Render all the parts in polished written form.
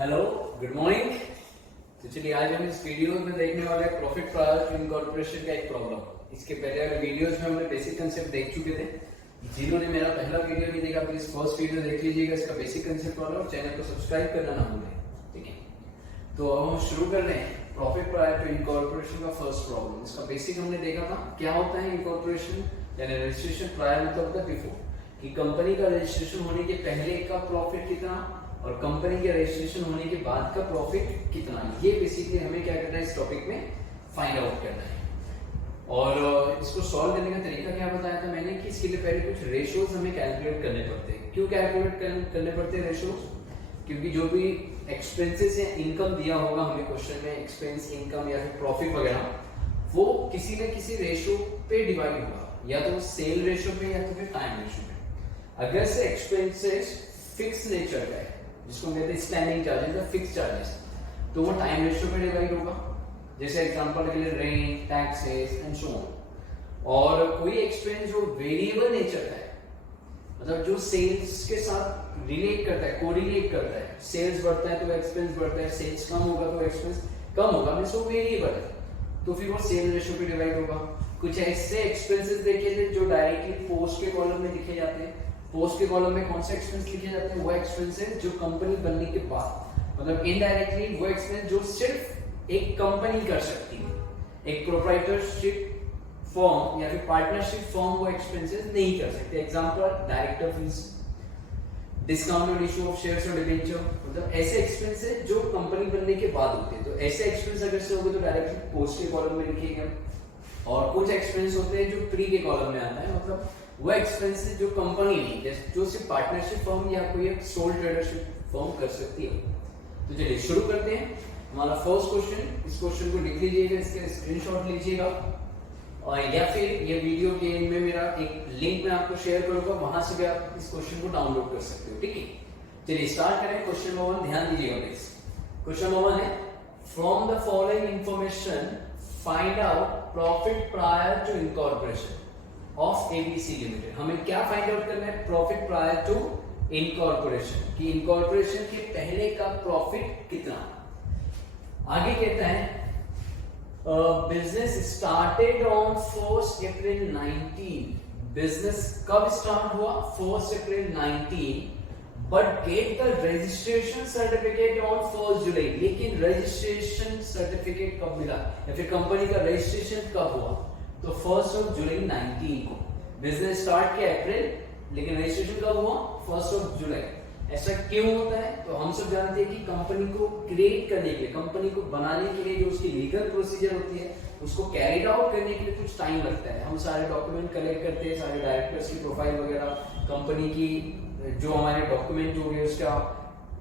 Hello, good morning. तो चलिए आज हम इस वीडियो में देखने वाले हैं प्रॉफिट प्रायर टू इनकॉर्पोरेशन का एक प्रॉब्लम। इसके पहले वाले वीडियोस में हमने बेसिक कंसेप्ट देख चुके थे। जिन्होंने मेरा पहला वीडियो नहीं देखा प्लीज फर्स्ट वीडियो देख लीजिएगा, इसका बेसिक कंसेप्ट वाला, और चैनल को सब्सक्राइब करना ना भूलें। ठीक है, तो अब हम शुरू कर रहे हैं प्रॉफिट प्रायर टू इनकॉर्पोरेशन का फर्स्ट प्रॉब्लम। इसका बेसिक हमने देखा था क्या होता है इनकॉर्पोरेशन यानी रजिस्ट्रेशन। प्रायर मतलब होता है बिफोर, कि कंपनी का रजिस्ट्रेशन होने के पहले का प्रॉफिट कितना और कंपनी के रजिस्ट्रेशन होने के बाद का प्रॉफिट कितना। ये बेसिकली हमें क्या करना है इस टॉपिक में फाइंड आउट करना है। और इसको सॉल्व करने का तरीका क्या बताया था मैंने कि इसके लिए पहले कुछ रेशियोज हमें कैलकुलेट करने पड़ते हैं। क्यों कैलकुलेट करने पड़ते हैं रेशियोज? क्योंकि जो भी एक्सपेंसेस या इनकम दिया होगा हमें क्वेश्चन में, एक्सपेंस, इनकम या फिर प्रॉफिट वगैरह, वो किसी न किसी रेशियो पे डिवाइड होगा, या तो सेल रेशियो पे या तो फिर टाइम रेशियो पे। अगर से एक्सपेंसेस फिक्स नेचर का है, जिसको कहते हैं स्टैंडिंग चार्जेस या फिक्स चार्जेस, तो वो टाइम रेशियो पे डिवाइड होगा। जैसे एग्जांपल के लिए rent, taxes and so on. और कोई एक्सपेंस जो वेरिएबल नेचर का है, मतलब जो सेल्स के साथ रिलेट करता है, कोरिलेट करता है, सेल्स बढ़ता है तो एक्सपेंस बढ़ता है, सेल्स कम होगा तो एक्सपेंस कम होगा, मींस वो वेरिएबल है, तो फिर वो सेल रेशियो पे डिवाइड होगा। कुछ ऐसे एक्सपेंसेस देखिए थे जो डायरेक्टली पोस्ट के कॉलम में लिखे जाते हैं। पोस्ट के कॉलम में कौन से एक्सपेंस लिखे जाते हैं? वो एक्सपेंसेस जो कंपनी बनने के बाद, मतलब इनडायरेक्टली वो एक्सपेंस जो सिर्फ एक कंपनी कर सकती है। एक प्रोप्राइटरशिप फॉर्म या फिर पार्टनरशिप फॉर्म वो एक्सपेंसेस नहीं कर सकते। Example director fees, discounted issue of shares और डिबेंचर, मतलब ऐसे एक्सपेंसेस जो कंपनी बनने के बाद होते हैं। तो ऐसे एक्सपेंस अगर से होंगे तो डायरेक्टली पोस्ट के कॉलम में लिखेंगे। और कुछ एक्सपेंस होते हैं जो प्री के कॉलम में आता है, मतलब वो एक्सपेंसेस जो कंपनी नहीं, जैसे जो सिर्फ पार्टनरशिप फर्म या कोई एक सोल ट्रेडरशिप फर्म कर सकती है। तो चलिए शुरू करते हैं हमारा फर्स्ट क्वेश्चन। इस क्वेश्चन को लिख लीजिएगा, इसके स्क्रीनशॉट लीजिएगा, और या फिर ये वीडियो के एंड में मेरा एक लिंक मैं आपको शेयर करूंगा, वहां से भी आप इस क्वेश्चन को डाउनलोड कर सकते हो। ठीक है, चलिए स्टार्ट करें। क्वेश्चन नंबर 1 ध्यान दीजिएगा प्लीज। क्वेश्चन नंबर 1 है, from the following information find out profit prior to incorporation of ABC limited. हमें क्या फाइंड आउट करना है? प्रॉफिट प्रायर टू इनकॉर्पोरेशन, कि इनकॉर्पोरेशन के पहले का प्रॉफिट कितना। आगे कहता है business started on 1 April 19। Business कब स्टार्ट हुआ? 1 April 19, but get the registration certificate on 1 July. लेकिन रजिस्ट्रेशन सर्टिफिकेट कब मिला या फिर कंपनी का रजिस्ट्रेशन कब हुआ? तो 1 जुलाई 19 को। बिजनेस स्टार्ट किया अप्रैल, लेकिन रजिस्ट्रेशन कब हुआ? 1 जुलाई। ऐसा क्यों होता है? तो हम सब जानते हैं कि कंपनी को क्रिएट करने के लिए, कंपनी को बनाने के लिए जो उसकी लीगल प्रोसीजर होती है, उसको कैरिड आउट करने के लिए कुछ टाइम लगता है। हम सारे डॉक्यूमेंट कलेक्ट करते हैं, सारे डायरेक्टर्स की प्रोफाइल वगैरह, कंपनी की जो हमारे डॉक्यूमेंट हो गए, उसका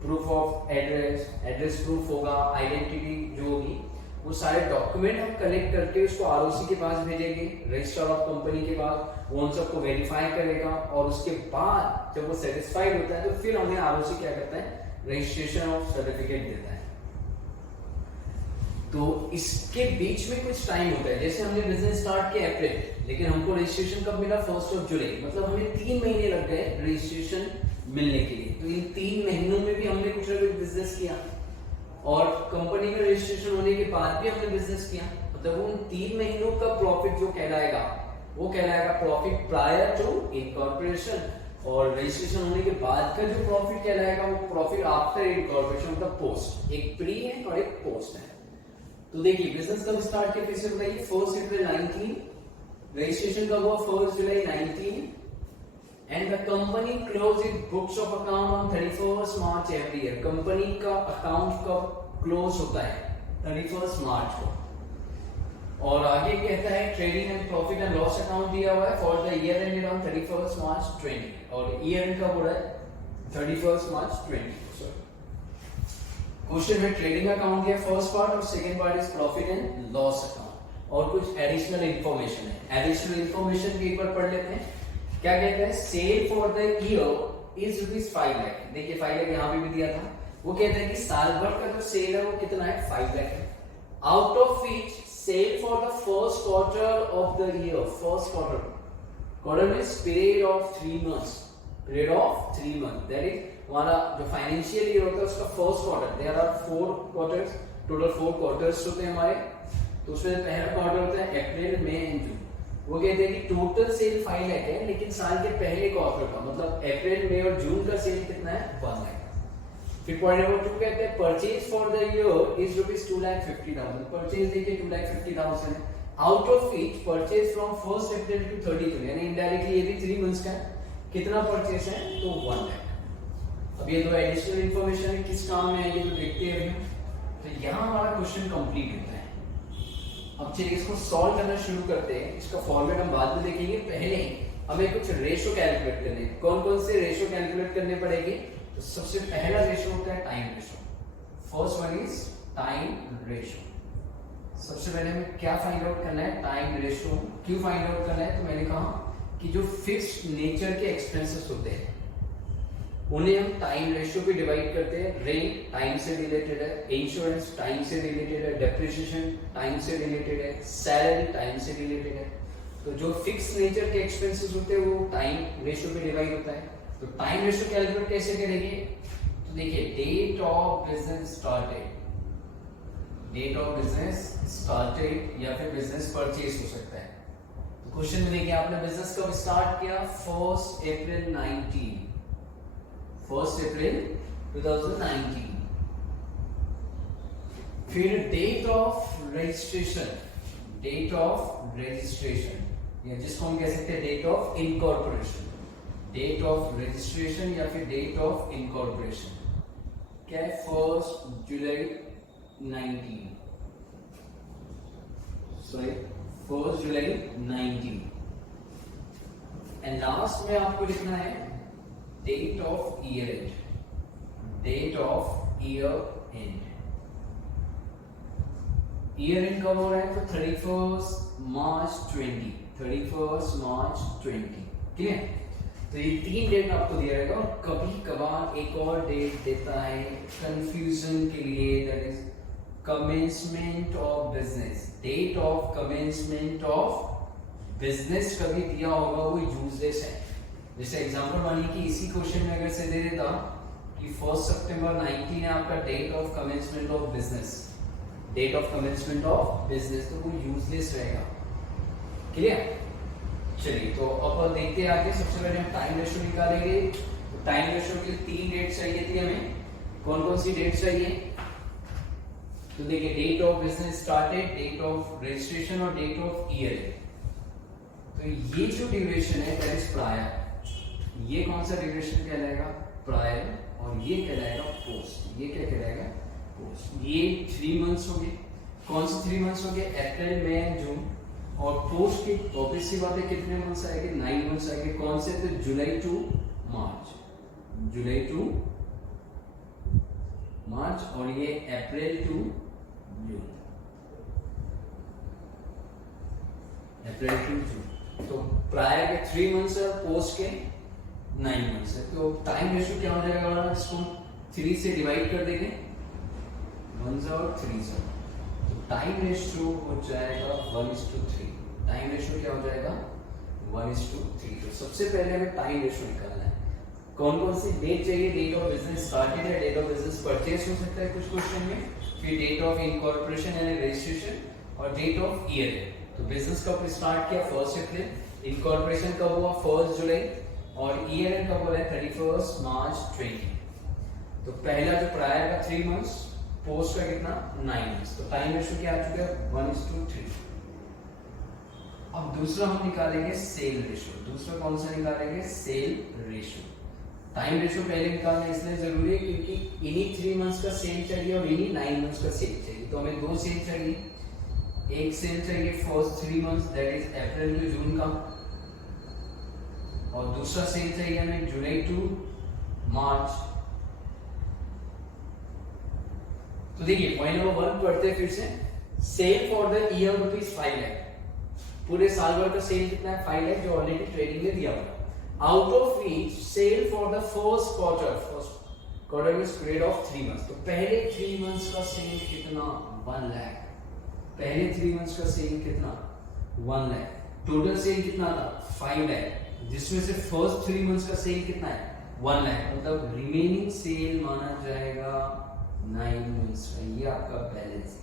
proof of address, address proof होगा, आइडेंटिटी जो होगी, वो सारे डॉक्यूमेंट हम कलेक्ट करके उसको आरओसी के पास भेजेंगे, रजिस्टर ऑफ कंपनी के पास। वो उन सबको वेरीफाई करेगा, और उसके बाद जब वो सेटिस्फाइड होता है तो फिर हमें आरओसी क्या करता है? रजिस्ट्रेशन ऑफ सर्टिफिकेट देता है। तो इसके बीच में कुछ टाइम होता है। जैसे हमने बिजनेस स्टार्ट किया अप्रैल, लेकिन हमको रजिस्ट्रेशन कब मिला? 1 जुलाई। मतलब हमें 3 महीने लग गए रजिस्ट्रेशन मिलने के लिए। तो इन 3 महीनों में भी हमने कुछ ना कुछ बिजनेस किया, और कंपनी का रजिस्ट्रेशन होने के बाद भी हमने बिजनेस किया। मतलब उन 3 महीनों का प्रॉफिट जो कहलाएगा वो कहलाएगा प्रॉफिट प्रायर टू इनकॉर्पोरेशन, और रजिस्ट्रेशन होने के बाद का जो प्रॉफिट कहलाएगा वो प्रॉफिट आफ्टर इनकॉर्पोरेशन, मतलब पोस्ट। एक प्री है और एक पोस्ट है। तो देखिए बिजनेस कब स्टार्ट किया, फिर से बताइए। 1 अप्रैल 19, रजिस्ट्रेशन कब हुआ? 1 जुलाई 19, and the company close it books of account on 31 March every year. Company का अकाउंट कब क्लोज होता है? 31 मार्च को। और आगे कहता है trading and profit and loss account दिया हुआ है for the year ended on 31 मार्च 20, और ईयर एंड कब हो रहा है? 31 मार्च 20। क्वेश्चन में ट्रेडिंग अकाउंट दिया फर्स्ट पार्ट, और second part is profit and loss account, और कुछ एडिशनल इंफॉर्मेशन है। एडिशनल इंफॉर्मेशन भी एक बार पढ़ लेते हैं। क्या कहते हैं? Sale for the year is ₹5 lakh. देखिए 5 लाख यहाँ पे भी दिया था। वो कहते हैं कि साल भर का जो सेल है वो कितना है? 5 लाख है। Out of which sale for the first quarter of the year, first quarter, quarter means period of 3 months, that is हमारा जो फाइनेंशियल ईयर होता है उसका first quarter, there are 4 quarters, total 4 quarters होते हैं हमारे। तो उसमें पहला क्वार्टर होता है अप्रैल, मई एंड जून। वो कहते हैं कि टोटल सेल 5 लाख है, लेकिन साल के पहले क्वार्टर का मतलब अप्रैल, मई और जून का सेल कितना है, 1 लाख। फिर पॉइंट नंबर 2 कहते हैं purchase for the year is ₹2,50,000। Purchase देखिए 2,50,000 है, out of which purchase from 1 April to 30 June, यानी इनडायरेक्टली ये भी 3 मंथ्स का है। कितना परचेज है, तो 1 लाख। अब ये दो एडिशनल इंफॉर्मेशन है, किस काम में आएगी तो देखते हैं अभी। तो यहाँ हमारा क्वेश्चन कंप्लीट होता है। अब चलिए इसको सॉल्व करना शुरू करते हैं। इसका फॉर्मेट हम बाद में देखेंगे, पहले हमें कुछ रेशो कैलकुलेट करने हैं। कौन कौन से रेशो कैलकुलेट करने पड़ेंगे, तो सबसे पहला रेशो होता है time ratio. First one is time ratio. सबसे पहले हमें क्या फाइंड आउट करना है, टाइम रेशो। क्यों फाइंड आउट करना है, तो मैंने कहा कि जो फिक्स्ड नेचर के एक्सपेंसेस होते हैं उन्हें हम टाइम रेशियो पे डिवाइड करते हैं। रेंट टाइम से रिलेटेड है, इंश्योरेंस टाइम से रिलेटेड है, डेप्रिसिएशन टाइम से रिलेटेड है, सैलरी टाइम से रिलेटेड है। तो जो फिक्स नेचर के एक्सपेंसेस होते हैं वो टाइम रेशियो पे डिवाइड होता है। तो टाइम रेशियो कैलकुलेट कैसे करेंगे, तो देखिए date of business started, date of business started या फिर बिजनेस परचेज हो सकता है। तो क्वेश्चन में देखिए आपने बिजनेस कब स्टार्ट किया, 1 अप्रैल 2019। फिर date of registration, date of registration या जिसको हम कह सकते हैं date of incorporation, date of registration या फिर डेट ऑफ इनकॉर्पोरेशन क्या है, 1 जुलाई 19। एंड लास्ट में आपको लिखना है date of year end, date of year end. Year end कब हो रहा है, तो 31 मार्च 20, 31 मार्च 20। क्लियर। तो ये 3 डेट आपको दिया रहेगा और कभी कभार एक और डेट देता है कंफ्यूजन के लिए, that is commencement of business. Date of commencement of business कभी दिया होगा वो यूजलेस है। जैसे एग्जांपल मानिए कि इसी क्वेश्चन में अगर से दे देता कि 1 सितंबर 19 है आपका date of commencement of business, date of commencement of business, तो वो यूजलेस रहेगा। क्लियर। चलिए तो अब देखते हैं आगे। सबसे पहले हम टाइम रेशियो निकालेंगे। तो टाइम रेशियो के लिए 3 डेट चाहिए थी हमें। कौन कौन सी डेट चाहिए, तो देखिए date of business started, date of registration और डेट ऑफ ईयर। तो ये जो ड्यूरेशन है दैट इज प्रायर, ये कौन सा ड्यूरेशन कहलाएगा, प्रायर, और ये कहलाएगा पोस्ट। ये क्या कहलाएगा, पोस्ट। ये 3 मंथ्स हो गए। कौन से 3 मंथ्स हो गए, अप्रैल, मई, जून। और पोस्ट की ऑब्वियस सी बात है कितने मंथ्स आएंगे, 9 मंथ्स आएंगे। कौन से, तो जुलाई टू मार्च, जुलाई टू मार्च, और ये अप्रैल टू जून, अप्रैल टू जून। तो प्रायर के 3 मंथ्स है, पोस्ट के 9 मंथ्स है। तो टाइम रेशियो क्या हो जाएगा हमारा, इसको 3 से डिवाइड कर देंगे, 1 और 3। तो टाइम रेशियो हो जाएगा 1:3। टाइम रेशियो क्या हो जाएगा, 1:3। तो सबसे पहले हमें टाइम रेशियो निकालना है। कौन कौन सी डेट चाहिए, डेट ऑफ बिजनेस स्टार्टेड है, डेट ऑफ बिजनेस परचेज हो सकता है कुछ क्वेश्चन में, फिर डेट ऑफ इनकॉर्पोरेशन यानी रजिस्ट्रेशन और डेट ऑफ ईयर है। तो बिजनेस कब स्टार्ट किया, 1 अप्रैल, इनकॉर्पोरेशन कब हुआ 1 जुलाई, और ईयर एंड कब हो रहा है 31 मार्च 20। तो पहला जो प्रायर का 3 मंथ्स, पोस्ट का कितना 9 मंथ्स। तो टाइम रेशियो क्या आ चुका है 1:3। अब दूसरा हम निकालेंगे सेल रेशियो। दूसरा कौन सा निकालेंगे, सेल रेशियो। टाइम रेशियो पहले निकालना इसलिए जरूरी है क्योंकि इन्हीं 3 मंथ्स का सेल चाहिए और इन्हीं 9 मंथ्स का सेल चाहिए। तो हमें 2 सेल चाहिए। एक सेल चाहिए first 3 months that is April to June का, और दूसरा सेल चाहिए हमें जुलाई टू मार्च। तो देखिए पॉइंट नंबर 1 पढ़ते हैं फिर से। Sale for the year ₹5 lakh, पूरे साल भर का सेल कितना है 5 लाख, जो ऑलरेडी ट्रेडिंग में दिया हुआ। Out of which sale for the first quarter means period of 3 months. तो पहले 3 मंथ्स का सेल कितना 1 लाख, पहले 3 मंथ्स का सेल कितना 1 लाख। टोटल सेल कितना था 5 लाख, जिसमें से फर्स्ट 3 मंथ्स का सेल कितना है 1 लाख, मतलब रिमेनिंग सेल माना जाएगा 9 मंथ्स का। ये आपका बैलेंस है।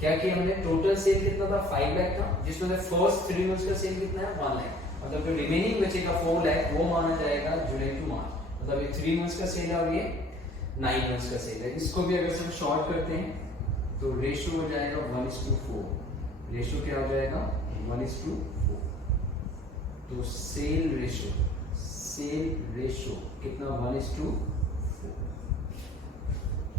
क्या किया हमने, टोटल सेल कितना था 5 लाख था, जिसमें से फर्स्ट 3 मंथ्स का सेल कितना है 1 लाख, मतलब जो रिमेनिंग बचेगा 4 लाख वो माना जाएगा जुलाई टू मार्च, मतलब ये 3 मंथ्स का सेल है और ये 9 मंथ्स का सेल है। इसको भी अगर हम शॉर्ट करते हैं तो रेशियो हो जाएगा 1:4। रेशियो क्या हो जाएगा 1:4। तो सेल रेशियो कितना 1:4।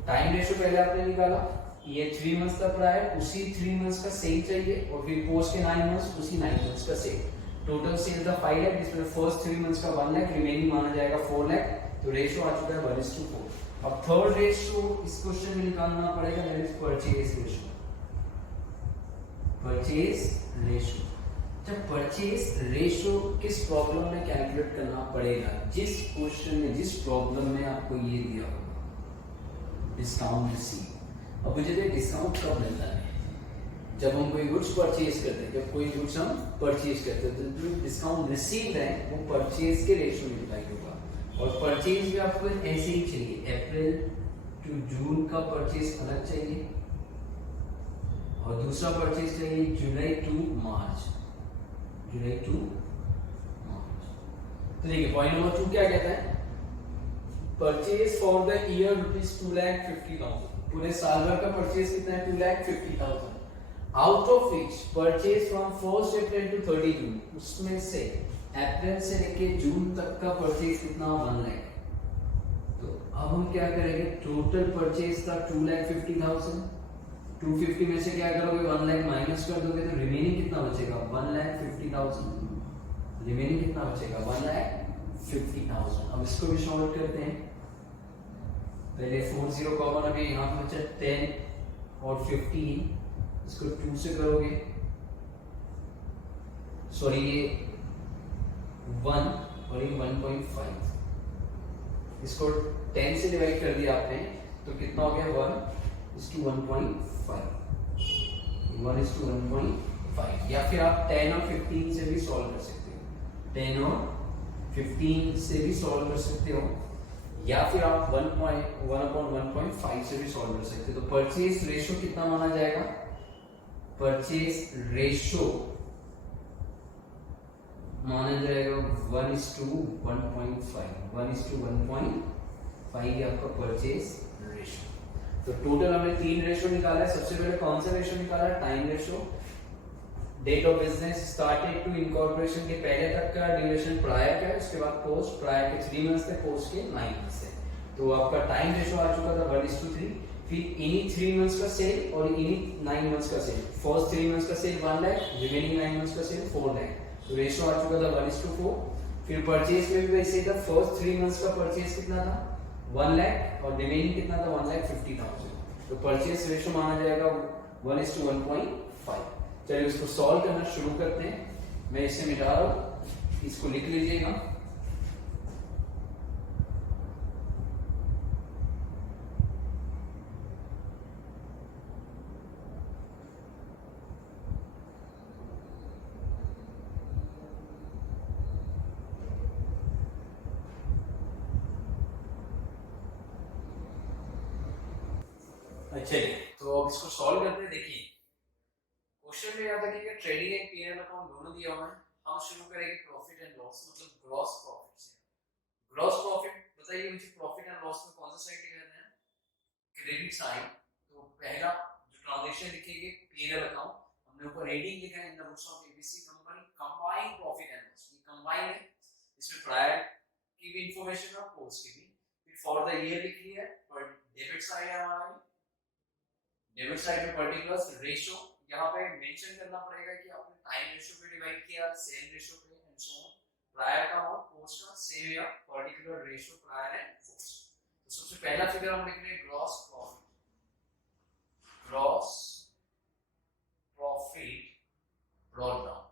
टाइम रेशियो पहले आपने निकाला, ये 3 मंथ्स तक रहा है, उसी 3 मंथ्स का सेल चाहिए, और फिर पोस्ट के 9 मंथ्स उसी 9 मंथ्स का सेल। टोटल सेल था 5 लाख, जिसमें फर्स्ट 3 मंथ्स का 1 लाख, रिमेनिंग माना जाएगा 4 लाख। तो रेशियो आ चुका है 1:4। अब थर्ड रेशियो इस क्वेश्चन में निकालना पड़ेगा, that is purchase ratio. Purchase ratio, जब परचेज रेशियो किस प्रॉब्लम में कैलकुलेट करना पड़ेगा, जिस क्वेश्चन में जिस प्रॉब्लम में आपको ये दिया होगा डिस्काउंट रिसीव। अब मुझे डिस्काउंट कब मिलता है, जब हम कोई गुड्स परचेज करते हैं, जब कोई गुड्स हम परचेज करते हैं तो जो डिस्काउंट रिसीव है वो परचेज के रेशियो में डिवाइड होगा। और परचेज भी आपको ऐसे ही चाहिए, अप्रैल टू जून का परचेज अलग चाहिए और दूसरा परचेज चाहिए जुलाई टू मार्च। जुलाई टू मार्च। तो देखिए पॉइंट नंबर 2 क्या कहता है, परचेज फॉर द ईयर ₹2,50,000। पूरे साल भर का परचेज कितना है 2,50,000। Out of which purchase from 1 April to 30 June, उसमें से अप्रैल से लेके जून तक का परचेज कितना 1 लाख। तो अब हम क्या करेंगे, टोटल परचेज था 2,50,000, 250 में से क्या करोगे 1 लाख माइनस कर दोगे तो रिमेनिंग कितना बचेगा 1,50,000। रिमेनिंग कितना बचेगा 1,50,000। अब इसको भी सॉल्व करते हैं। पहले 40 कॉमन, अभी यहाँ पे बचा 10 और 15, इसको 2 से करोगे, सॉरी ये 1 और ये 1.5, इसको 10 से डिवाइड कर दिया आपने तो कितना हो गया 1:1.5, 1:1.5। या फिर आप 10 और 15 से भी सॉल्व कर सकते हो, 10 और 15 से भी सॉल्व कर सकते हो, या फिर आप 1/1.5 से भी सॉल्व कर सकते हो। तो परचेज रेशियो कितना माना जाएगा, परचेज रेशियो माना जाएगा 1:1.5, 1:1.5 ये आपका परचेज रेशियो। तो टोटल हमने 3 रेशियो निकाला है। सबसे पहले कौन सा रेशियो निकाला है, time ratio. Date of business started to incorporation के पहले तक का ड्यूरेशन प्रायर का है, उसके बाद पोस्ट, प्रायर के 3 मंथ्स थे, पोस्ट के 9 मंथ्स थे। तो आपका टाइम रेशियो आ चुका था 1:3। फिर इन्हीं 3 मंथ्स का सेल और इन्हीं 9 मंथ्स का सेल, फर्स्ट 3 मंथ्स का सेल 1 लाख, रिमेनिंग 9 मंथ्स का सेल 4 लाख। तो रेशियो आ चुका था 1:4। फिर परचेज में भी वैसे था, फर्स्ट 3 मंथ्स का परचेज कितना था 1 लाख और रिमेनिंग कितना था 1,50,000। तो परचेज रेशियो माना जाएगा 1:1.5। चलिए इसको सॉल्व करना शुरू करते हैं। मैं इसे मिटा रहा हूं, इसको लिख लीजिएगा। अच्छा, तो अब इसको सॉल्व करते हैं। देखिए क्वेश्चन में याद रखिएगा ट्रेडिंग एंड पीएनएल अकाउंट दोनों दिया हुआ है। हम शुरू करेंगे प्रॉफिट एंड लॉस, मतलब ग्रॉस प्रॉफिट से। ग्रॉस प्रॉफिट बताइए मुझे, प्रॉफिट एंड लॉस में कौन सा साइड लिखा है, क्रेडिट साइड। तो पहला जो ट्रांजैक्शन लिखेंगे पीएनएल अकाउंट, हमने ऊपर रीडिंग लिखा है in the books of ABC company combined profit and loss. ये कंबाइंड है, इसमें प्रायर की भी इंफॉर्मेशन है और पोस्ट की भी। फिर फॉर द ईयर लिखी है, पर डेबिट साइड है हमारा। डेबिट साइड में पर्टिकुलर्स रेशियो, यहाँ पे मेंशन करना पड़ेगा कि आपने टाइम रेशियो पे डिवाइड किया, सेल रेशियो पे एंड सो ऑन। प्रायर का और पोस्ट का सेम या particular ratio prior and post. तो सबसे पहला फिगर हम लिख रहे हैं gross profit. Gross profit brought down.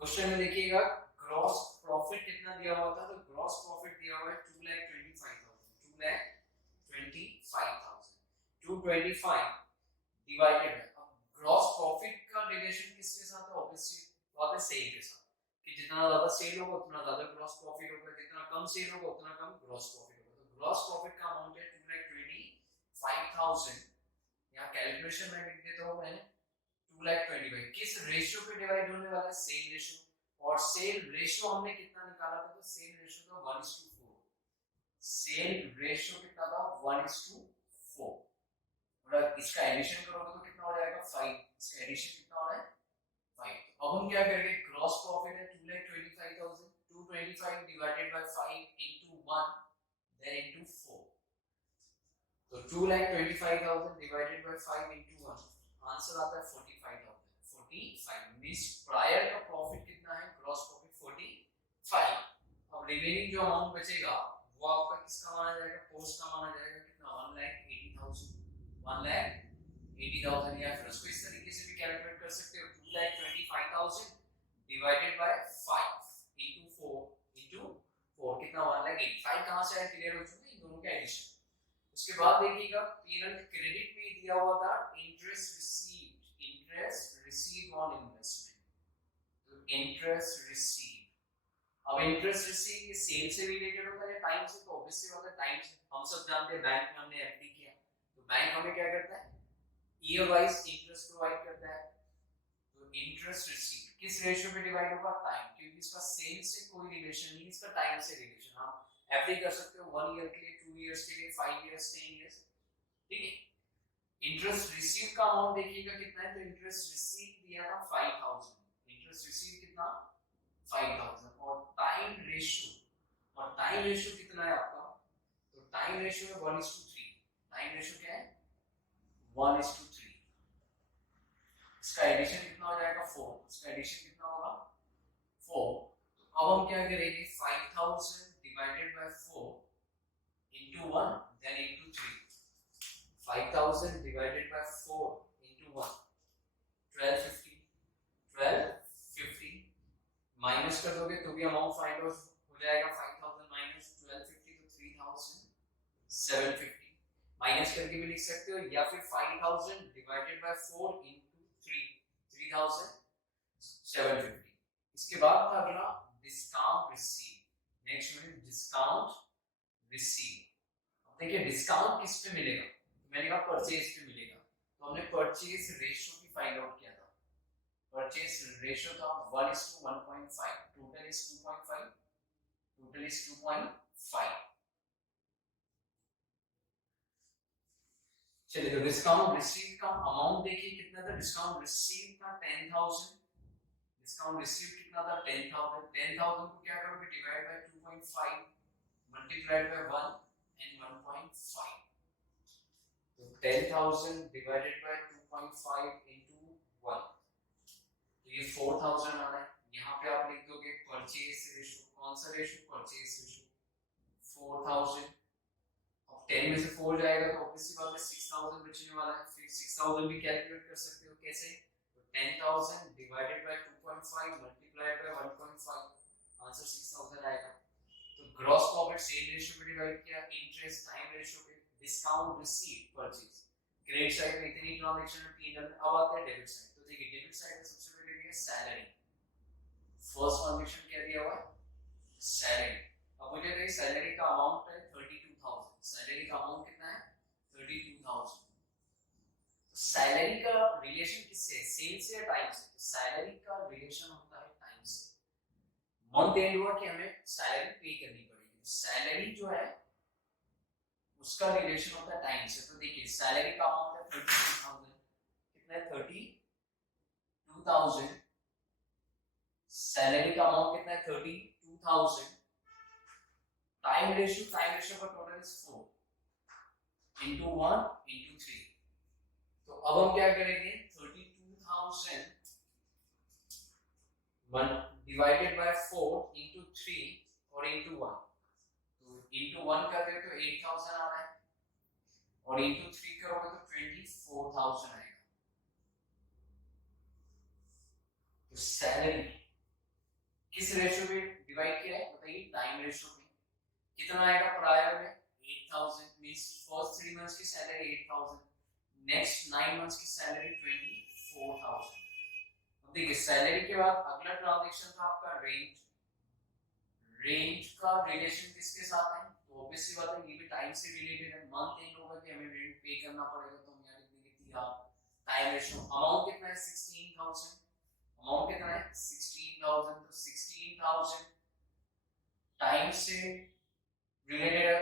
Question में देखिएगा ग्रॉस प्रॉफिट कितना दिया हुआ था, तो ग्रॉस प्रॉफिट दिया हुआ है 2,25,000। 225 डिवाइडेड है। अब ग्रॉस प्रॉफिट का रिलेशन किसके साथ है, ऑब्वियसली वहां पे सेल के साथ। कि जितना ज्यादा सेल होगा उतना ज्यादा ग्रॉस प्रॉफिट होगा, जितना कम सेल होगा उतना कम ग्रॉस प्रॉफिट होगा। तो ग्रॉस प्रॉफिट का अमाउंट है 2,25,000। यहाँ कैलकुलेशन में लिख देता हूँ मैंने 2,25,000 किस रेशियो पे डिवाइड होने वाला है, सेल रेशियो। और सेल रेशियो हमने कितना निकाला था, तो सेल रेशियो था 1:4। सेल रेशियो कितना था, 1:4। और इसका एडिशन करोगे तो कितना हो जाएगा, 5। इसका एडिशन कितना हो रहा है, 5। अब हम क्या करेंगे, ग्रॉस प्रॉफिट है 2,25,000, 225 divided by 5 into 1 then into 4। तो 2,25,000 डिवाइडेड बाय 5 into 1 आंसर आता है 45,000। 45 मींस प्रायर का प्रॉफिट कितना है, ग्रॉस प्रॉफिट 45। अब रिमेनिंग जो अमाउंट बचेगा वो आपका किसका माना जाएगा, पोस्ट का माना जाएगा। कितना, 1,80,000। 1,80,000 या फिर उसको इस तरीके से भी कैलकुलेट कर सकते हो, 2,25,000 डिवाइडेड बाय 5 into 4 into 4 कितना, 1,85,000 कहां से आया, क्लियर हो चुका है इन दोनों का एडिशन। उसके बाद देखिएगा पीएनएल क्रेडिट में दिया हुआ था इंटरेस्ट रिसीव्ड ऑन इन्वेस्टमेंट। तो इंटरेस्ट रिसीव, अब इंटरेस्ट रिसीव ये सेल से रिलेटेड होता है टाइम से, तो ऑब्वियसली बात है टाइम से। हम सब जानते हैं बैंक में हमने एफडी किया, तो बैंक हमें क्या करता है, ईयर वाइज इंटरेस्ट प्रोवाइड करता है। तो इंटरेस्ट रिसीव किस रेशियो पे डिवाइड होगा, टाइम, क्योंकि इसका सेल से कोई रिलेशन नहीं, इसका टाइम से रिलेशन। हम एफडी कर सकते हो 1 ईयर के लिए, 2 इयर्स के लिए, 5 इयर्स, 10 इयर्स, ठीक है। इंटरेस्ट रिसीव का अमाउंट देखिएगा कितना है, तो इंटरेस्ट रिसीव दिया था 5,000। इंटरेस्ट रिसीव कितना, 5,000। और टाइम रेशियो कितना है आपका, तो टाइम रेशियो है 1:3। टाइम रेशियो क्या है, 1:3। इसका एडिशन कितना हो जाएगा, 4। इसका एडिशन कितना होगा, 4। तो अब हम क्या करेंगे, 5,000 divided by 4 into 1 then into 3। 5,000 divided by 4 into 1 1250। 1250 minus कर दोगे तो भी अमाउंट फाइंड आउट हो जाएगा। 5,000 माइनस 1250 तो 3,750 माइनस करके भी लिख सकते हो, या फिर 5,000 डिवाइडेड बाय 4 into 3 3,750। इसके बाद था अगला डिस्काउंट रिसीव। नेक्स्ट में डिस्काउंट रिसीव। अब देखिए डिस्काउंट किस पे मिलेगा, मैंने कहा परचेज पे मिलेगा। तो हमने परचेज रेशियो भी फाइंड आउट किया था। परचेज रेशियो था 1:1.5। Total is 2.5। Total is 2.5। चलिए तो डिस्काउंट रिसीव का अमाउंट देखिए कितना था। डिस्काउंट रिसीव था 10,000। डिस्काउंट रिसीव कितना था, 10,000। 10,000 को क्या करोगे, divide by 2.5 multiplied by 1 and 1.5। तो 10,000 डिवाइडेड बाय 2.5 into 1, तो ये 4,000 आ रहा है। यहाँ पे आप लिख दोगे परचेज रेशियो, कौन सा रेशियो, परचेज रेशियो 4,000। अब 10 में से 4 जाएगा तो ऑब्वियसली बात है 6,000 बचने वाला है। फिर 6,000 भी कैलकुलेट कर सकते हो, कैसे, तो 10,000 divided by 2.5 multiplied by 1.5, answer 6,000 आएगा। तो ग्रॉस प्रॉफिट सेल रेशियो पे डिवाइड किया, इंटरेस्ट टाइम रेशियो पे, discount receive, purchase. Credit side में इतनी ट्रांजैक्शन है पीएनएल में। अब आते हैं डेबिट साइड। तो देखिए डेबिट साइड में सबसे पहले दिया सैलरी। फर्स्ट ट्रांजैक्शन क्या दिया हुआ है, सैलरी। अब मुझे देखिए सैलरी का अमाउंट है 32,000। सैलरी का अमाउंट कितना है, 32,000। सैलरी का रिलेशन किससे है, सेल से या टाइम से। सैलरी का रिलेशन होता है टाइम से। मंथ एंड हुआ कि हमें सैलरी पे करनी पड़ेगी, सैलरी जो है उसका रिलेशन होता है टाइम से। तो देखिए सैलरी का अमाउंट है 32,000। कितना है, 32,000। सैलरी का अमाउंट कितना है, 32,000। टाइम रेशियो का टोटल इज 4 into 1 into 3। तो अब हम क्या करेंगे, 32,000 डिवाइडेड बाय 4 into 3 और into 1। तो into 1 कर रहे हो तो 8,000 आ रहा है, और into 3 करोगे तो 24,000 आएगा। तो सैलरी किस रेशियो में डिवाइड किया है बताइए, टाइम रेशियो में। कितना आएगा, प्रायर में 8,000 मींस फर्स्ट 3 मंथ्स की सैलरी 8,000, नेक्स्ट 9 मंथ्स की सैलरी 24,000। देखिए सैलरी के बाद अगला ट्रांजेक्शन था आपका रेंट। रेंट का रिलेशन किसके साथ है, तो ऑब्वियसली बात है ये भी टाइम से रिलेटेड है। मंथ एंड होगा कि हमें रेंट पे करना पड़ेगा, तो हम यहाँ लिख देंगे टीआर। टाइम रेशियो अमाउंट कितना है 16,000, अमाउंट कितना है 16,000, तो 16,000 टाइम से रिलेटेड है।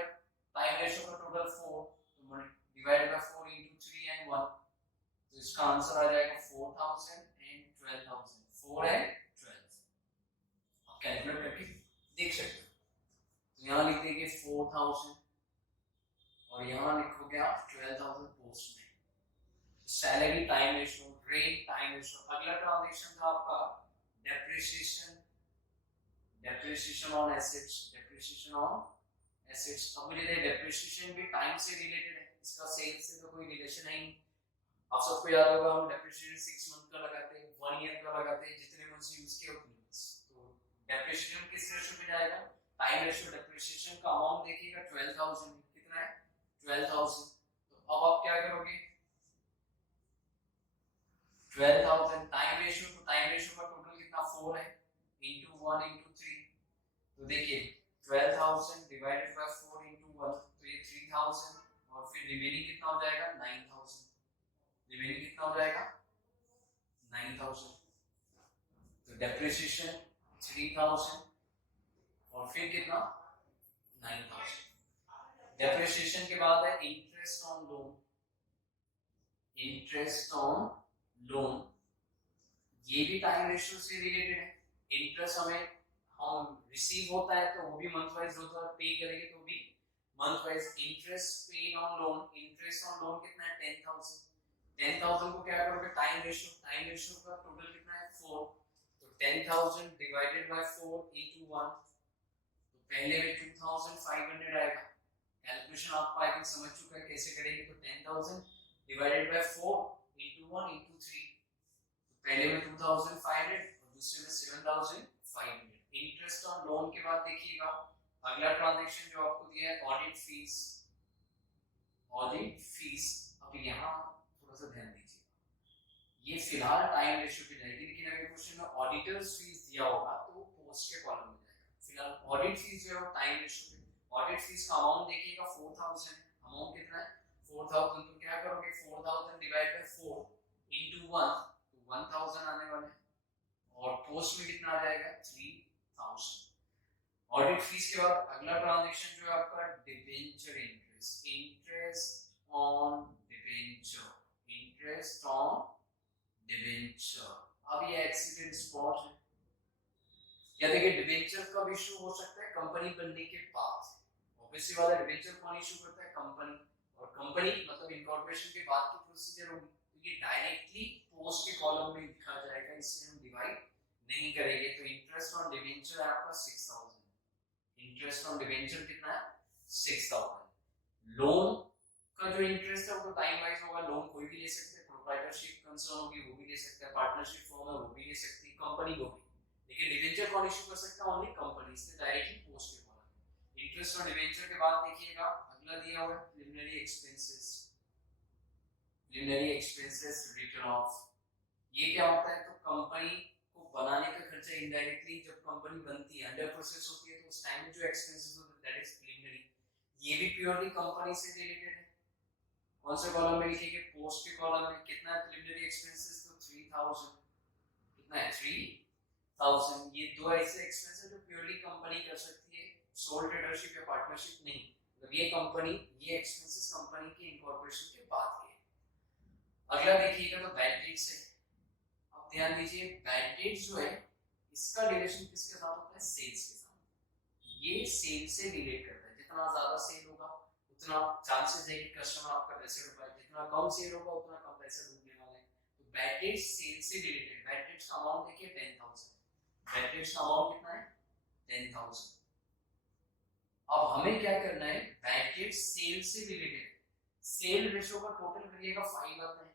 टाइम रेशियो का टोटल 4, तो डिवाइड बाय 4 into 3 and 1, तो इसका आंसर आ जाएगा 4,000 and 12,000, 4 and 12। आप कैलकुलेट करके देख सकते हो। तो यहाँ लिख देंगे 4,000 और यहाँ लिखोगे आप 12,000 पोस्ट में। Salary time ratio, rent time ratio. अगला ट्रांजेक्शन था आपका depreciation, depreciation on assets, depreciation on assets. अब मुझे डेप्रिसिएशन भी टाइम से रिलेटेड है, इसका सेल्स से तो कोई रिलेशन है ही। आप सबको याद होगा हम डेप्रिसिएशन 6 मंथ का लगाते हैं, 1 ईयर का लगाते हैं, जितने मंथ्स यूज किए उतने मंथ्स। तो डेप्रिसिएशन किस रेशियो पे जाएगा, टाइम रेशियो। डेप्रिसिएशन का अमाउंट देखिएगा 12,000, कितना है 12,000। तो अब आप क्या करोगे 12,000 टाइम रेशियो, तो टाइम रेशियो का टोटल कितना 4 है, into 1 into 3। तो देखिए 12,000 डिवाइडेड बाय 4 into 1, तो ये 3,000 और फिर रिमेनिंग कितना हो जाएगा 9,000। रिमेनिंग कितना हो जाएगा 9,000। तो डेप्रिसिएशन 3,000 और फिर कितना 9,000। डेप्रिसिएशन के बाद है interest on loan. Interest on loan ये भी टाइम रेशियो से रिलेटेड है। इंटरेस्ट हमें हम रिसीव होता है तो वो भी मंथ वाइज होता है, पे करेंगे तो भी month wise. Interest paid on loan, interest on loan कितना है 10,000। 10,000 को क्या करोगे टाइम रेशियो, टाइम रेशियो का टोटल कितना है 4, तो 10,000 डिवाइडेड बाय 4 into 1, तो पहले में 2,500 आएगा। कैलकुलेशन आपको आई थिंक समझ चुका है कैसे करेंगे। तो 10,000 डिवाइडेड बाय 4 into 1 into 3, तो पहले में 2,500 और दूसरे में 7,500। इंटरेस्ट ऑन लोन के बाद देखिएगा अगला ट्रांजैक्शन जो आपको दिया है ऑडिट फीस। ऑडिट फीस, अब यहाँ थोड़ा सा ध्यान दीजिए, ये फिलहाल टाइम रेशियो पे जाएगी, लेकिन अगर क्वेश्चन में ऑडिटर्स फीस दिया होगा तो वो पोस्ट के कॉलम में जाएगा। फिलहाल ऑडिट फीस जो है वो टाइम रेशियो पे। ऑडिट फीस का अमाउंट देखिएगा 4,000, अमाउंट कितना है 4,000, तो क्या करोगे 4,000 डिवाइड बाय 4 into 1, तो 1,000 आने वाला है और पोस्ट में कितना आ जाएगा 3,000। ऑडिट फीस के बाद अगला ट्रांजैक्शन जो है आपका debenture interest. Interest on debenture, interest on debenture. अब ये एक्सीडेंट स्पॉट है, या देखिए डिबेंचर कब इशू हो सकता है कंपनी बनने के बाद। ऑब्वियसली बात है डिबेंचर कौन इशू करता है कंपनी, और कंपनी मतलब इनकॉर्पोरेशन के बाद की प्रोसीजर होगी, तो ये डायरेक्टली पोस्ट के कॉलम में लिखा जाएगा, इससे हम डिवाइड नहीं करेंगे। तो इंटरेस्ट ऑन डिबेंचर है आपका 6,000। इंटरेस्ट ऑन डिबेंचर कितना है 6,000। लोन का जो इंटरेस्ट है वो तो टाइम वाइज होगा, लोन कोई भी ले सकते हैं, प्रोप्राइटरशिप कंसर्न होगी वो भी ले सकता है, पार्टनरशिप फॉर्म है वो भी ले सकती है, कंपनी को भी। लेकिन डिबेंचर कौन इशू कर सकता है, ओनली कंपनी, इससे डायरेक्टली पोस्ट के कॉलम। इंटरेस्ट ऑन डिबेंचर के बाद देखिएगा अगला दिया हुआ है preliminary expenses. Preliminary expenses return of, ये क्या होता है, तो कंपनी को बनाने का खर्चा इनडायरेक्टली जब कंपनी बनती है अंडर प्रोसेस होती है तो उस टाइम में जो एक्सपेंसेस होते हैं दैट इज प्रिलिमिनरी। ये भी प्योरली कंपनी से रिलेटेड है। कौन से कॉलम में लिखेंगे पोस्ट के कॉलम में। कितना है प्रिलिमिनरी एक्सपेंसेस, तो 3,000। कितना है 3,000। ये दो ऐसे एक्सपेंस है जो प्योरली कंपनी कर सकती है, सोल ट्रेडरशिप या पार्टनरशिप नहीं। मतलब ये कंपनी, ये एक्सपेंसेस कंपनी के इनकॉर्पोरेशन के बाद के। अगला देखिएगा तो बैड डेट्स है। अब ध्यान दीजिए बैड डेट्स जो है इसका रिलेशन किसके साथ होता है, सेल्स के साथ। ये सेल से रिलेट करता है, जितना ज्यादा सेल होगा उतना चांसेस है कि कस्टमर आपका पैसे लूट पाए, जितना कम सेल होगा उतना कम पैसे लूटने वाले हैं। तो बैड डेट्स सेल से रिलेटेड। बैड डेट्स का अमाउंट देखिए 10,000। बैड डेट्स का अमाउंट कितना है 10,000। अब हमें क्या करना है, बैड डेट्स सेल से रिलेटेड। सेल रेशियो का टोटल करिएगा 5 आता है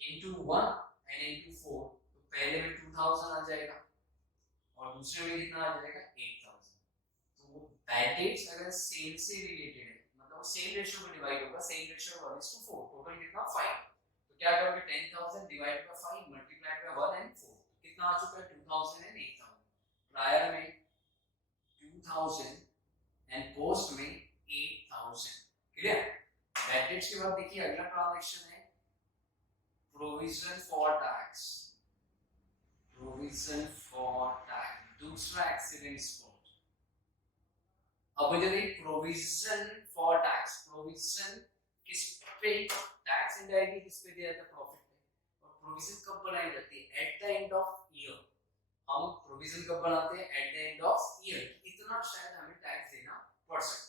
into 1 and into 4, तो पहले में 2,000 आ जाएगा और दूसरे में कितना आ जाएगा 8,000। तो बैड डेट्स अगर सेल से रिलेटेड है मतलब सेल रेशियो में डिवाइड होगा, सेल रेशियो 1:4, टोटल कितना 5, तो क्या करोगे 10,000 divide by 5 multiplied by 1 and 4 कितना आ चुका है 2000 एंड 8000 प्रायर में 2000 एंड पोस्ट में 8000 क्लियर। बैड डेट्स के बाद देखिए अगला ट्रांजैक्शन है provision for tax, provision for tax दूसरा एक्सीडेंट स्पॉट। अब मुझे देखिए प्रोविजन फॉर टैक्स, प्रोविजन किस पे टैक्स इनडायरेक्टली किस पे दिया जाता है प्रॉफिट पे, और प्रोविजन कब बनाई जाती है at the end of year. हम प्रोविजन कब बनाते हैं eight the end of year, इतना शायद हमें टैक्स देना पड़ सकता है।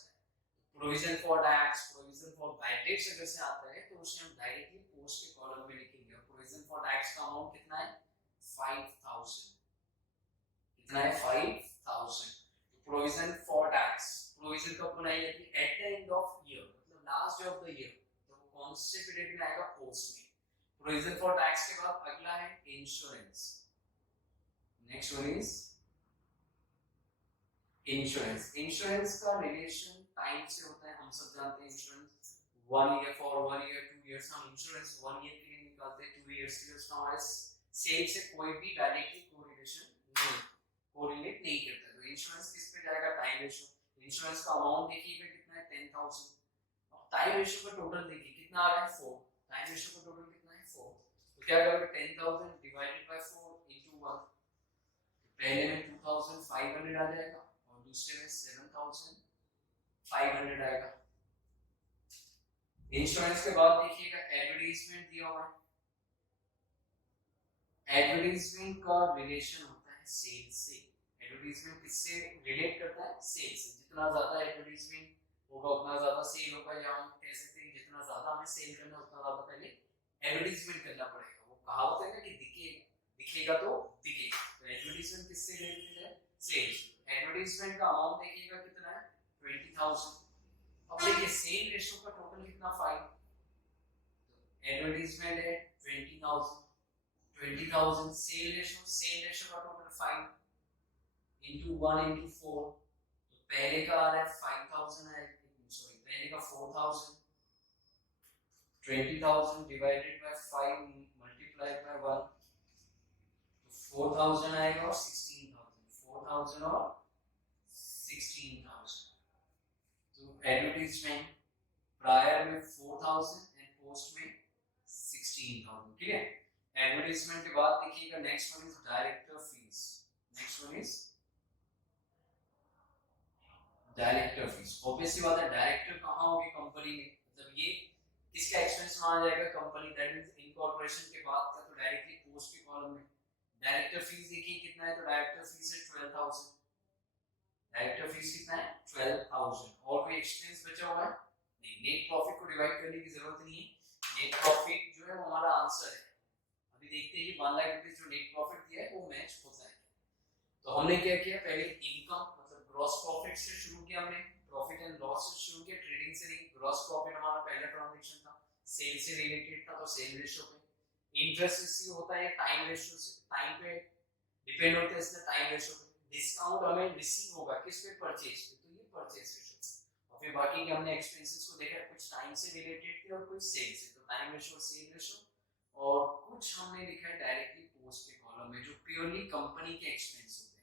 Provision for tax, provision for bad debts अगर से आता है तो उसे हम डायरेक्टली पोस्ट के कॉलम में लिखेंगे। प्रोविजन फॉर टैक्स का अमाउंट कितना है 5000, कितना है 5000। प्रोविजन फॉर टैक्स, प्रोविजन कब बनाई जाती है at the end of year, मतलब last day of the year, तो वो कौन से पीरियड में आएगा पोस्ट में। प्रोविजन फॉर टैक्स के बाद अगला है insurance, next one is insurance. Insurance का रिलेशन टाइम से होता है, हम सब जानते हैं insurance 1 year for 1 year 2 years, हम इंश्योरेंस 1 ईयर के लिए निकालते हैं, 2 इयर्स के लिए उसका हमारे सेल से कोई भी डायरेक्टली कोरिलेट नहीं करता। तो इंश्योरेंस किस पे जाएगा टाइम रेशियो। इंश्योरेंस का अमाउंट देखिएगा कितना है 10,000, अब टाइम रेशियो का टोटल देखिए कितना आ रहा है 4, टाइम रेशियो का टोटल कितना है 4, तो क्या करोगे 10,000 डिवाइडेड बाय 4 इनटू 1, पहले में 2500 आ जाएगा और दूसरे में 7,500 आएगा। इंश्योरेंस के बाद देखिएगा एडवर्टाइजमेंट दिया हुआ है, एडवर्टाइजमेंट का रिलेशन होता है सेल से। एडवर्टाइजमेंट किससे रिलेट करता है सेल से, जितना ज्यादा एडवर्टाइजमेंट होगा उतना ज्यादा सेल होगा, या हम कह सकते हैं जितना ज्यादा हमें सेल करना है उतना ज्यादा पहले एडवर्टाइजमेंट करना पड़ेगा। वो कहावत है ना कि दिखेगा तो बिकेगा, तो एडवर्टाइजमेंट किससे रिलेटेड है सेल्स। एडवर्टाइजमेंट का अमाउंट देखिएगा कितना है 20,000। अब देखिए सेल रेशियो का टोटल कितना 5, तो एडवर्टाइजमेंट है 20,000 सेल रेशियो का टोटल 5 into 1 into 4, तो पहले का आ रहा है 5,000 है, सॉरी पहले का 4,000, 20,000 डिवाइडेड बाय 5 मल्टीप्लाइड बाय 1, तो 4,000 आएगा और 16,000, 4,000 और 16,000। तो एडवर्टाइजमेंट प्रायर में 4,000 एंड पोस्ट में 16,000, ठीक है। एडवर्टाइजमेंट के बाद देखिएगा next one is director fees, next one is director fees. Obviously बात है डायरेक्टर कहां होगी कंपनी में, मतलब ये किसका एक्सपेंस में आ जाएगा कंपनी, दैट मींस इनकॉर्पोरेशन के बाद का, तो डायरेक्टली पोस्ट के कॉलम में। डायरेक्टर फीस देखिए कितना है, तो डायरेक्टर फीस है 12,000, डायरेक्टर फीस कितना है 12,000। और कोई एक्सपेंस बचा हुआ है नहीं, नेट प्रॉफिट को डिवाइड करने की जरूरत नहीं है, नेट प्रॉफिट जो है वो हमारा आंसर है। अभी देखते हैं कि 1 लाख रुपए जो नेट प्रॉफिट दिया है वो मैच होता है। तो हमने क्या किया, पहले इनकम मतलब ग्रॉस प्रॉफिट से शुरू किया, हमने प्रॉफिट एंड लॉस से शुरू किया, ट्रेडिंग से नहीं। ग्रॉस प्रॉफिट हमारा पहला ट्रांजैक्शन था, सेल से रिलेटेड था, तो सेल रेशियो पे। इंटरेस्ट रिसीव होता है टाइम रेशियो से, टाइम पे डिपेंड होता है इसलिए टाइम रेशियो पे। डिस्काउंट हमें रिसीव होगा किस पे, परचेज पे, तो ये परचेज रेशियो पे। और फिर बाकी के हमने एक्सपेंसेस को देखा, कुछ टाइम से रिलेटेड थे और कुछ सेल से, तो टाइम रेशियो और सेल रेशियो। और कुछ हमने लिखा है डायरेक्टली पोस्ट के कॉलम में जो प्योरली कंपनी के एक्सपेंस होते हैं।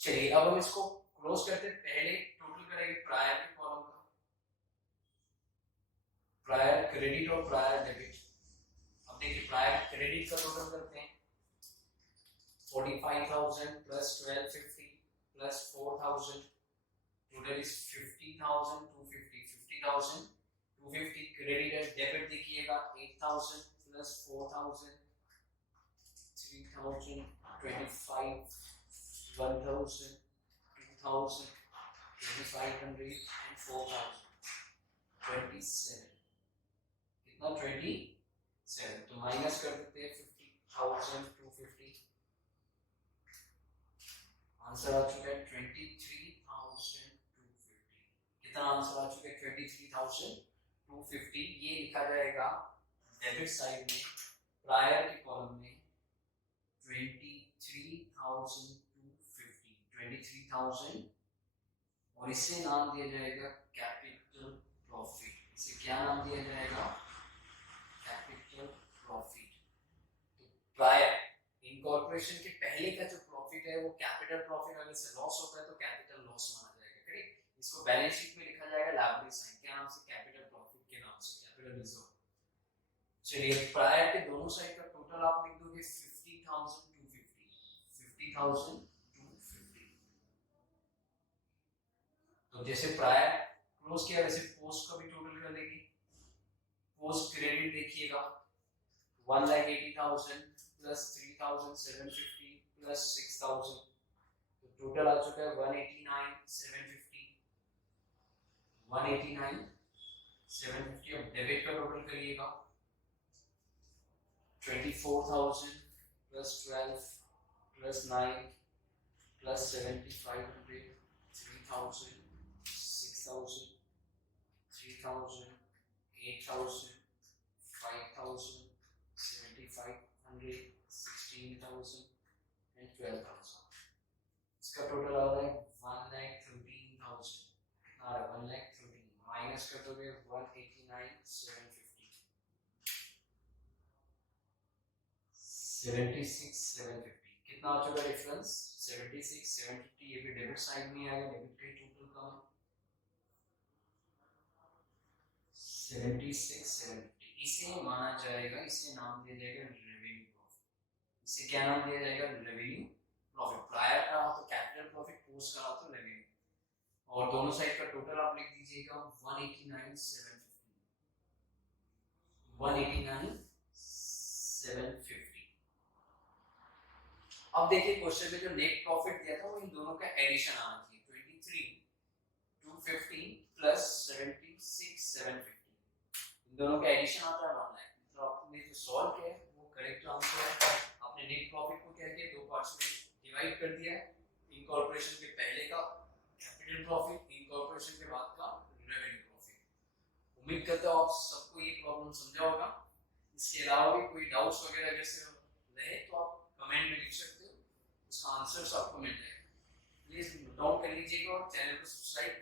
चलिए अब हम इसको क्लोज करते हैं, पहले टोटल करेंगे प्रायर के कॉलम का, प्रायर क्रेडिट और प्रायर डेबिट। अब देखिए प्रायर क्रेडिट का टोटल करते हैं, 45,000 plus 1250 plus 4,000, total is 50,250, 50,250 credit है। डेबिट देखिएगा 8,000 plus 4,000, 3,000, 25, 1,000, 2,000, 2,500 and 4,000, 27, कितना 27, तो माइनस कर देते हैं 50,250, आंसर आ चुका है 23,250। कितना आंसर आ चुका है 23,250। ये लिखा जाएगा डेबिट साइड में प्रायर के कॉलम में 23,250, और इसे नाम दिया जाएगा कैपिटल प्रॉफिट। इसे क्या नाम दिया जाएगा इनकॉर्पोरेशन के पहले का जो प्रॉफिट है वो कैपिटल प्रॉफिट, अगर से लॉस होता है तो कैपिटल लॉस माना जाएगा, करेक्ट। इसको बैलेंस शीट में लिखा जाएगा लायबिलिटी साइन, क्या नाम से, कैपिटल प्रॉफिट के नाम से, कैपिटल रिजर्व। चलिए प्रायर के दोनों साइड का टोटल आप लिख दोगे 50,250, 50,250। तो जैसे प्रायर क्लोज किया वैसे पोस्ट का भी टोटल कर लेंगे। पोस्ट क्रेडिट देखिएगा 1,80,000 प्लस 3,750 प्लस 6,000, तो टोटल आ चुका है 189,750, 189,750। अब डेबिट का टोटल करिएगा 24,000 प्लस 12 प्लस 9 प्लस 7,500, 3,000, 6,000, 3,000, 8,000, 5,000, 7,500, 16,000 and 12,000। इसका टोटल आ रहा है 1,13,000। कितना आ रहा है 1,13,000 माइनस कर दोगे 189,750, 76,750। कितना आ चुका डिफरेंस 76,750। ये भी डेबिट साइड में आएगा, डेबिट का टोटल का 76,750। इसे माना जाएगा, इसे नाम दिया जाएगा रेवेन्यू प्रॉफिट। इसे क्या नाम दिया जाएगा, रेवेन्यू प्रॉफिट। प्रायर का हो तो कैपिटल प्रॉफिट, पोस्ट का हो तो रेवेन्यू। और दोनों साइड का टोटल आप लिख दीजिएगा 189,750, 189,750। अब देखिए क्वेश्चन में जो नेट प्रॉफिट दिया था वो इन दोनों का एडिशन आना चाहिए, 23,250 प्लस 76,750, इन दोनों का एडिशन आता है 1 लाख। तो आपने जो सॉल्व किया है वो करेक्ट आंसर है। आपने नेट प्रॉफिट को क्या किया, दो पार्ट्स में डिवाइड कर दिया है, इनकॉर्पोरेशन के पहले का कैपिटल प्रॉफिट, इनकॉर्पोरेशन के बाद का रेवेन्यू प्रॉफिट। उम्मीद करता हूं आप सबको ये प्रॉब्लम समझा होगा। इसके अलावा भी कोई डाउट्स वगैरह अगर से रहे तो आप कमेंट में लिख सकते हो, उसका आंसर आपको मिल जाएगा। प्लीज नोट डाउन कर लीजिएगा और चैनल को सब्सक्राइब